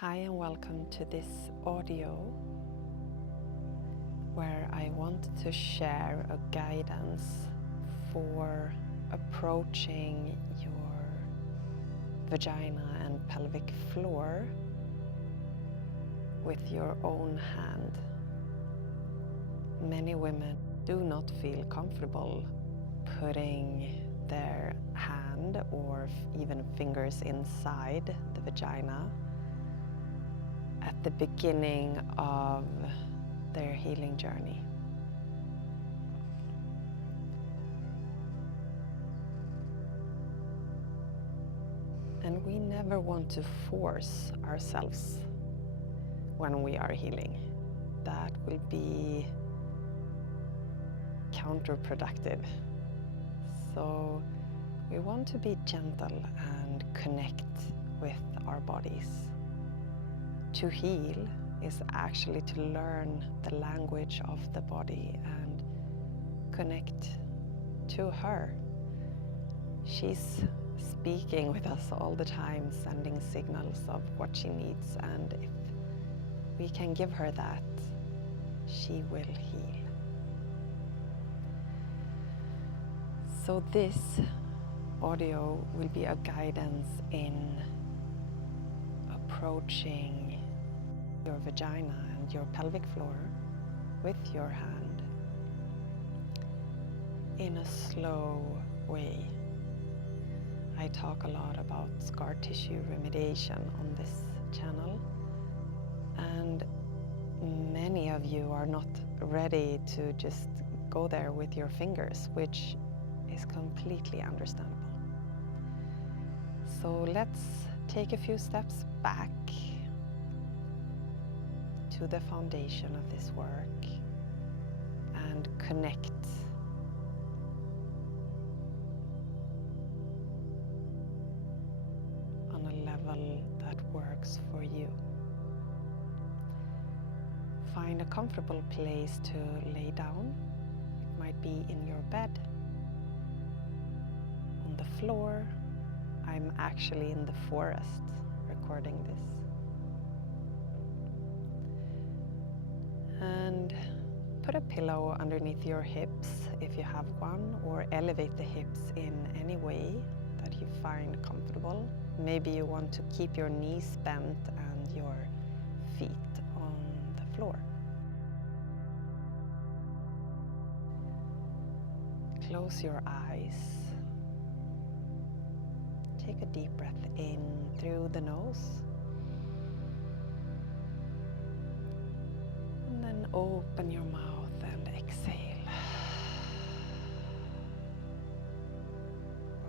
Hi and welcome to this audio where I want to share a guidance for approaching your vagina and pelvic floor with your own hand. Many women do not feel comfortable putting their hand or even fingers inside the vagina at the beginning of their healing journey. And we never want to force ourselves when we are healing. That will be counterproductive. So we want to be gentle and connect with our bodies. To heal is actually to learn the language of the body and connect to her. She's speaking with us all the time, sending signals of what she needs, and if we can give her that, she will heal. So this audio will be a guidance in approaching your vagina and your pelvic floor with your hand in a slow way. I talk a lot about scar tissue remediation on this channel, and many of you are not ready to just go there with your fingers, which is completely understandable. So let's take a few steps back to the foundation of this work and connect on a level that works for you. Find a comfortable place to lay down. It might be in your bed, on the floor. I'm actually in the forest recording this. And put a pillow underneath your hips if you have one, or elevate the hips in any way that you find comfortable. Maybe you want to keep your knees bent and your feet on the floor. Close your eyes. Take a deep breath in through the nose. And then open your mouth and exhale.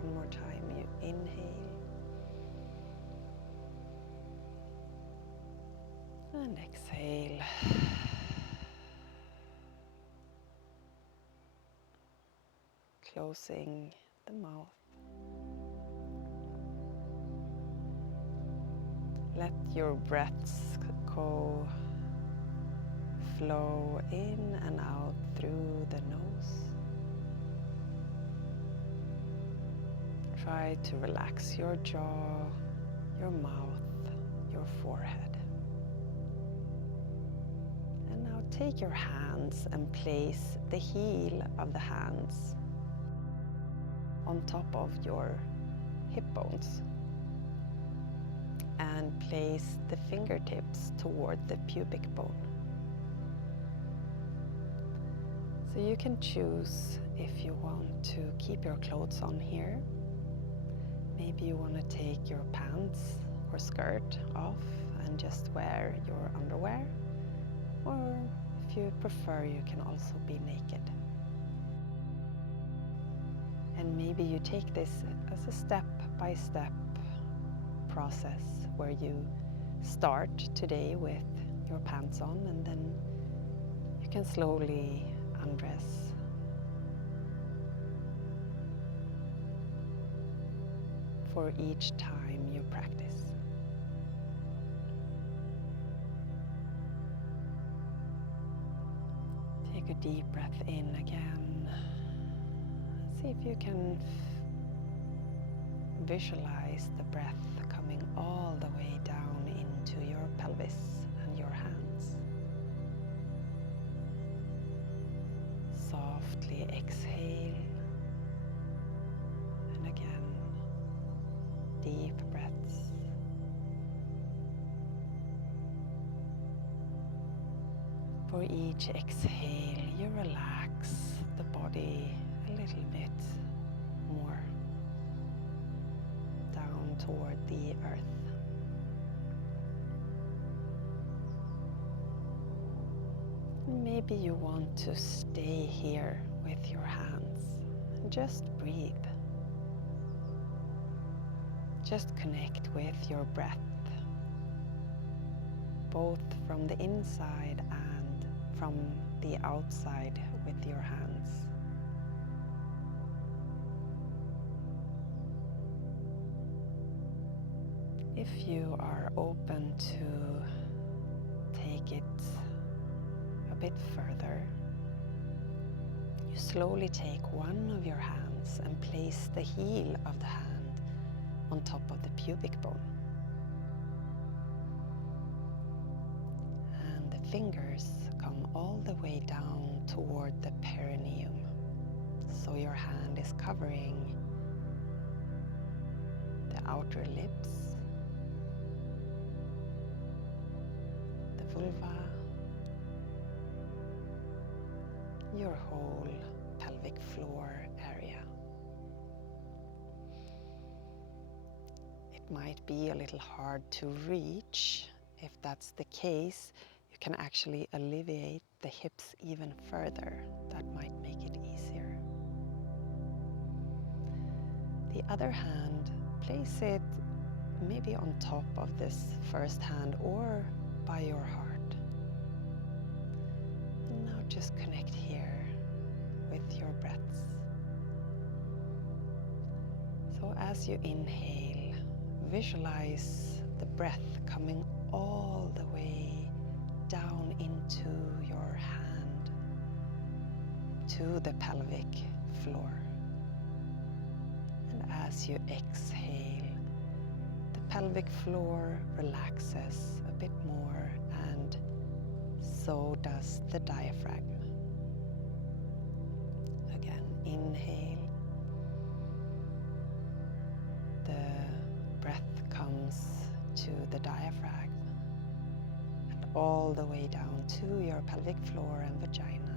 One more time, you inhale. And exhale. Closing the mouth. Let your breaths go flow in and out through the nose. Try to relax your jaw, your mouth, your forehead. And now take your hands and place the heel of the hands on top of your hip bones. And place the fingertips toward the pubic bone. So you can choose if you want to keep your clothes on here. Maybe you want to take your pants or skirt off and just wear your underwear. Or if you prefer, you can also be naked. And maybe you take this as a step-by-step process where you start today with your pants on, and then you can slowly undress. For each time you practice. Take a deep breath in again. See if you can visualize the breath coming all the way down into your pelvis and your hands. Softly exhale, and again, deep breaths. For each exhale, you relax the body a little bit more down toward the earth. Maybe you want to stay here with your hands and just breathe. Just connect with your breath, both from the inside and from the outside with your hands. If you are open to take it a bit further, you slowly take one of your hands and place the heel of the hand on top of the pubic bone. And the fingers come all the way down toward the perineum. So your hand is covering the outer lips, the vulva, your whole pelvic floor area. It might be a little hard to reach. If that's the case, you can actually alleviate the hips even further. That might make it easier. The other hand, place it maybe on top of this first hand or by your heart. And now just connect here with your breaths. So as you inhale, visualize the breath coming all the way down into your hand to the pelvic floor. And as you exhale, the pelvic floor relaxes a bit more, and so does the diaphragm. Again, inhale. The breath comes to the diaphragm and all the way down to your pelvic floor and vagina.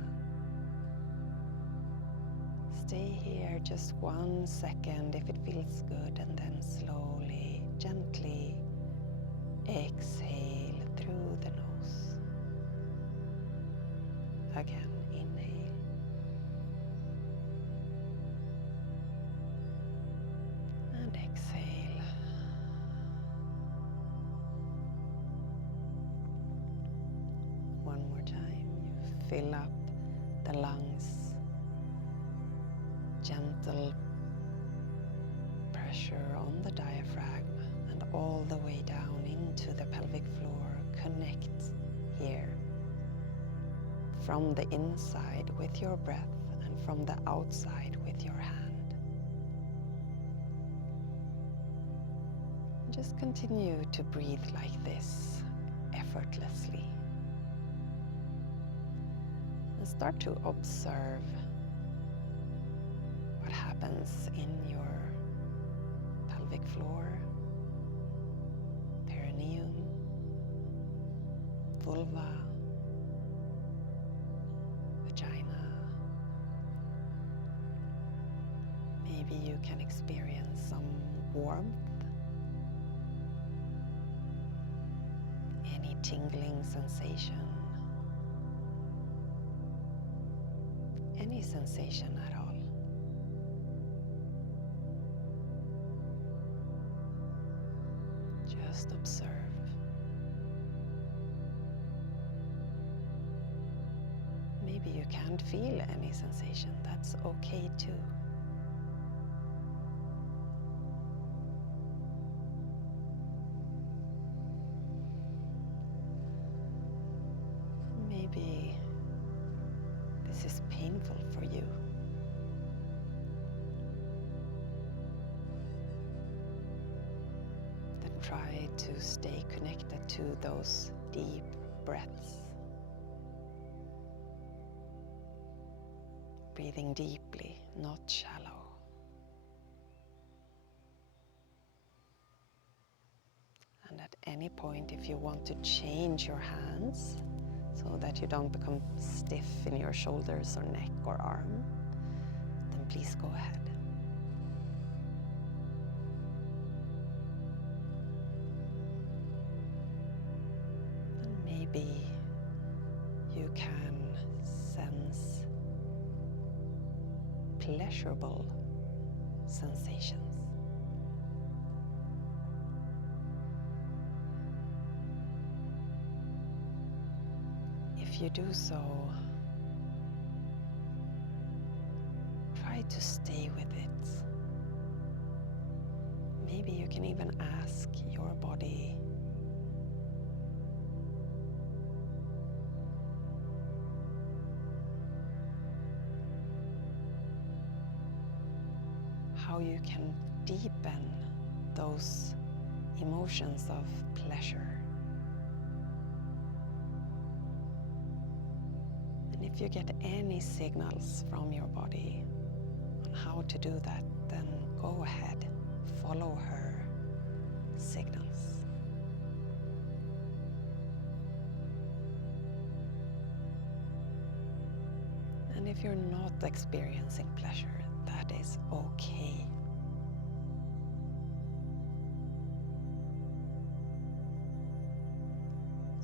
Stay here just 1 second if it feels good, and then slowly, gently exhale through the nose. Again, inhale. And exhale. One more time. You fill up the lungs. Gentle pressure on the diaphragm and all the way down into the pelvic floor. Connect here from the inside with your breath and from the outside with your hand. Just continue to breathe like this, effortlessly. And start to observe what happens in your pelvic floor, perineum, vulva, vagina. Maybe you can experience some warmth, any tingling sensation, any sensation at all. Just observe. Maybe you can't feel any sensation. That's okay too. Maybe this is painful for you. Then try to stay connected to those deep breaths. Breathing deeply, not shallow. And at any point, if you want to change your hands so that you don't become stiff in your shoulders or neck or arm, then please go ahead. And maybe you can sense pleasurable sensations. If you do so, try to stay with it. Maybe you can even ask your body how you can deepen those emotions of pleasure. And if you get any signals from your body on how to do that, then go ahead, follow her signals. And if you're not experiencing pleasure, that is okay.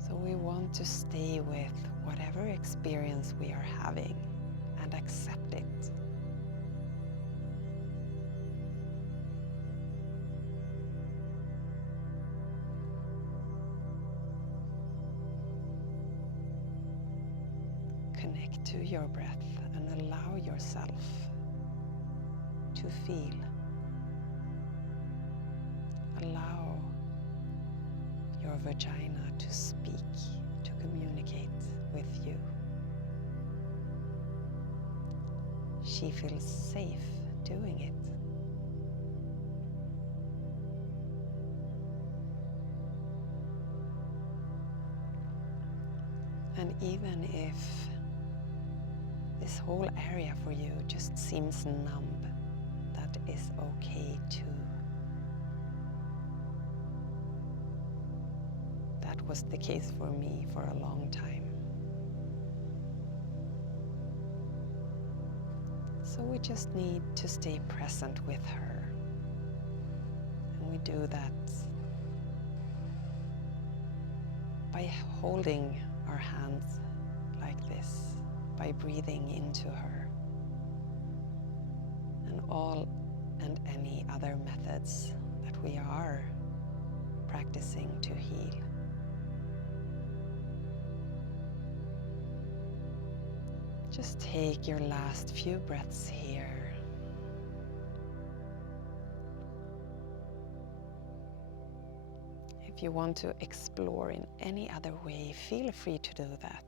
So we want to stay with whatever experience we are having and accept it. Connect to your breath and allow yourself to feel. Allow your vagina to speak, to communicate with you. She feels safe doing it. And even if this whole area for you just seems numb, that is okay too. That was the case for me for a long time. So we just need to stay present with her. And we do that by holding our hands like this, by breathing into her, and all and any other methods that we are practicing to heal. Just take your last few breaths here. If you want to explore in any other way, feel free to do that.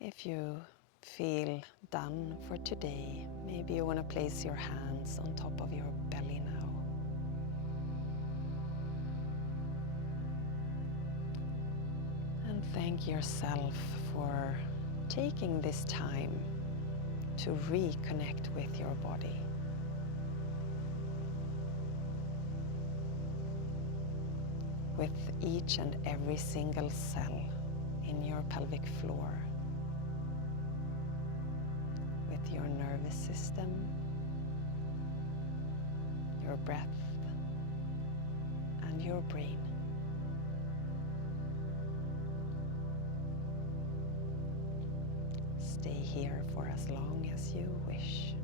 If you feel done for today, maybe you want to place your hands on top of your belly now. And thank yourself for taking this time to reconnect with your body. With each and every single cell in your pelvic floor. With your nervous system, your breath, and your brain. Stay here for as long as you wish.